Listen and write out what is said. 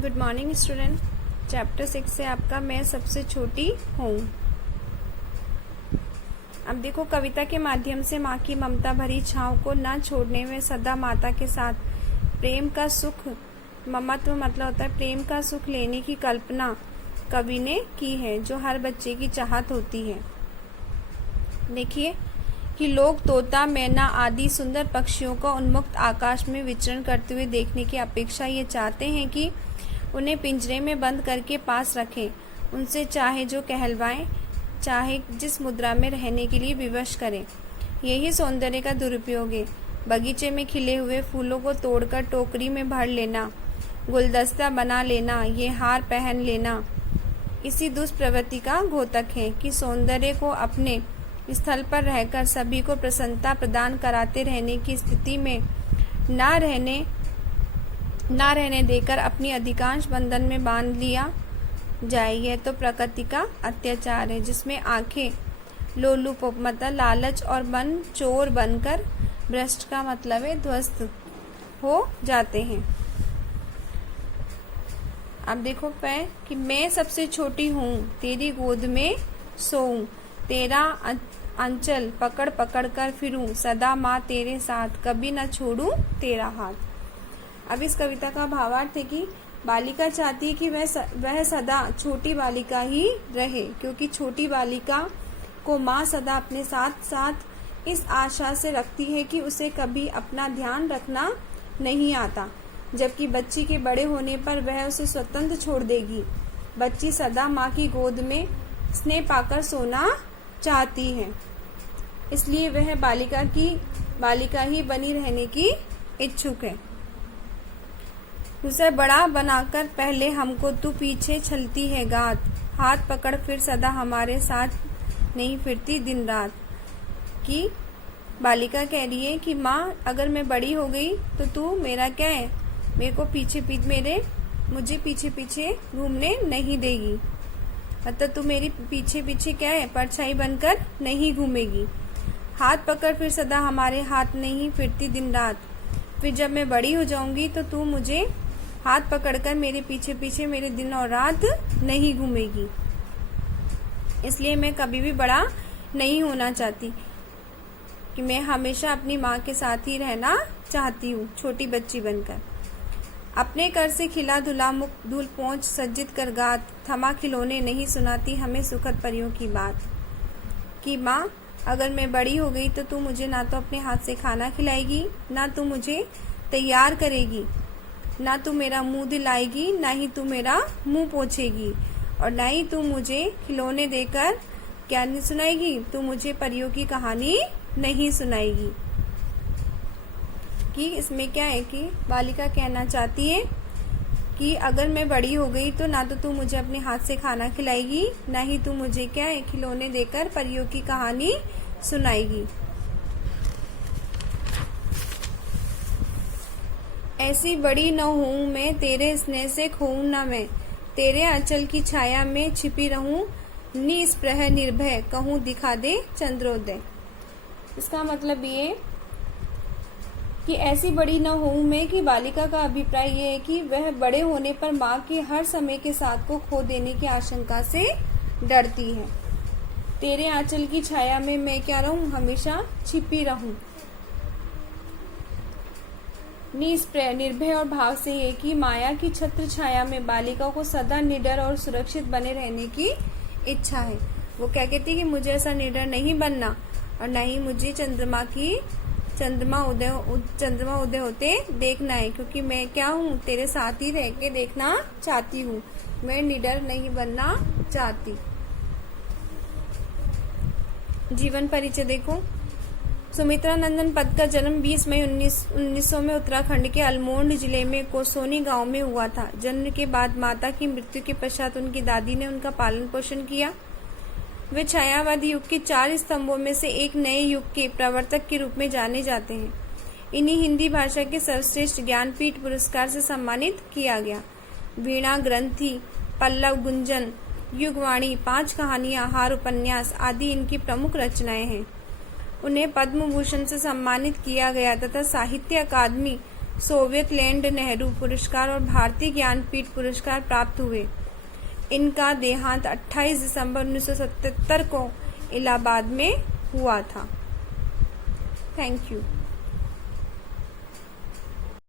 Good morning student. Chapter 6 से आपका मैं सबसे छोटी हूँ। अब देखो, कविता के माध्यम से माँ की ममता भरी छाँव को न छोड़ने में सदा माता के साथ प्रेम का सुख, ममत्व मतलब होता है प्रेम का सुख लेने की कल्पना कवि ने की है, जो हर बच्चे की चाहत होती है। देखिए कि लोग तोता, मैना आदि सुंदर पक्षियों को उन्मुक्त आकाश में विचरण करते हुए देखने की अपेक्षा ये चाहते हैं कि उन्हें पिंजरे में बंद करके पास रखें, उनसे चाहे जो कहलवाएं, चाहे जिस मुद्रा में रहने के लिए विवश करें। यही सौंदर्य का दुरुपयोग है। बगीचे में खिले हुए फूलों को तोड़कर टोकरी में भर लेना, गुलदस्ता बना लेना, ये हार पहन लेना, इसी दुष्प्रवृत्ति का घोतक है कि सौंदर्य को अपने स्थल पर रहकर सभी को प्रसन्नता प्रदान कराते रहने की स्थिति में ना रहने देकर अपनी अधिकांश बंधन में बांध लिया जाए। यह तो प्रकृति का अत्याचार है, जिसमें आंखें लोलुप मतलब लालच और मन चोर बनकर भ्रष्ट का मतलब है ध्वस्त हो जाते हैं। अब देखो कि मैं सबसे छोटी हूँ, तेरी गोद में सोऊं, तेरा अंचल पकड़ पकड़ कर फिरूं, सदा माँ तेरे साथ, कभी न छोड़ूं तेरा हाथ। अब इस कविता का भावार्थ है कि बालिका चाहती है कि वह सदा छोटी बालिका ही रहे, क्योंकि छोटी बालिका को माँ सदा अपने साथ साथ इस आशा से रखती है कि उसे कभी अपना ध्यान रखना नहीं आता, जबकि बच्ची के बड़े होने पर वह उसे स्वतंत्र छोड़ देगी। बच्ची सदा माँ की गोद में स्नेह पाकर सोना चाहती है, इसलिए वह बालिका ही बनी रहने की इच्छुक है। उसे बड़ा बनाकर पहले हमको तू पीछे चलती है गात, हाथ पकड़ फिर सदा हमारे साथ नहीं फिरती दिन रात। कि बालिका कह रही है कि माँ, अगर मैं बड़ी हो गई तो तू मेरा क्या है, मेरे को मुझे पीछे पीछे घूमने नहीं देगी, मतलब तू मेरी पीछे पीछे क्या है, परछाई बनकर नहीं घूमेगी। हाथ पकड़ फिर सदा हमारे हाथ नहीं फिरती दिन रात, फिर जब मैं बड़ी हो जाऊंगी तो तू मुझे हाथ पकड़कर मेरे पीछे पीछे मेरे दिन और रात नहीं घूमेगी। इसलिए मैं कभी भी बड़ा नहीं होना चाहती, कि मैं हमेशा अपनी माँ के साथ ही रहना चाहती हूँ, छोटी बच्ची बनकर। अपने कर से खिला धुला मुख धूल पहुँच सज्जित कर गात, थमा खिलौने नहीं सुनाती हमें सुखद परियों की बात। कि माँ, अगर मैं बड़ी हो गई तो तू मुझे ना तो अपने हाथ से खाना खिलाएगी, ना तू मुझे तैयार करेगी, ना तू मेरा मुंह दिलाएगी, ना ही तू मेरा मुंह पोंछेगी, और ना ही तू मुझे खिलौने देकर क्या नहीं सुनाएगी, तू मुझे परियों की कहानी नहीं सुनाएगी। कि इसमें क्या है कि बालिका कहना चाहती है कि अगर मैं बड़ी हो गई तो ना तो तू मुझे अपने हाथ से खाना खिलाएगी, ना ही तू मुझे क्या है खिलौने देकर परियों की कहानी सुनाएगी। ऐसी बड़ी न हूँ मैं, तेरे स्नेह से खोऊं न मैं, तेरे आंचल की छाया में छिपी रहूं, निस्पृह निर्भय कहूँ दिखा दे चंद्रोदय। इसका मतलब ये कि ऐसी बड़ी न हूँ मैं, कि बालिका का अभिप्राय ये है कि वह बड़े होने पर माँ के हर समय के साथ को खो देने की आशंका से डरती है। तेरे आंचल की छाया में मैं क्या रहूं, हमेशा छिपी रहूं। निस्पृह निर्भय और भाव से है कि माया की छत्र छाया में बालिका को सदा निडर और सुरक्षित बने रहने की इच्छा है। वो क्या कहती है कि मुझे ऐसा निडर नहीं बनना, और न ही मुझे चंद्रमा उदय होते देखना है, क्योंकि मैं क्या हूँ, तेरे साथ ही रह के देखना चाहती हूँ, मैं निडर नहीं बनना चाहती। जीवन परिचय देखो। सुमित्रा नंदन पद का जन्म 20 मई 1900 में उत्तराखंड के अल्मोड़ जिले में कोसोनी गांव में हुआ था। जन्म के बाद माता की मृत्यु के पश्चात उनकी दादी ने उनका पालन पोषण किया। वे छायावादी युग के 4 स्तंभों में से एक नए युग के प्रवर्तक के रूप में जाने जाते हैं। इन्हीं हिंदी भाषा के सर्वश्रेष्ठ ज्ञानपीठ पुरस्कार से सम्मानित किया गया। वीणा ग्रंथि, पल्लव गुंजन, युगवाणी, 5 कहानियां, हार उपन्यास आदि इनकी प्रमुख रचनाएं हैं। उन्हें पद्म भूषण से सम्मानित किया गया तथा साहित्य अकादमी सोवियत लैंड नेहरू पुरस्कार और भारतीय ज्ञानपीठ पुरस्कार प्राप्त हुए। इनका देहांत 28 दिसंबर 1977 को इलाहाबाद में हुआ था। Thank you.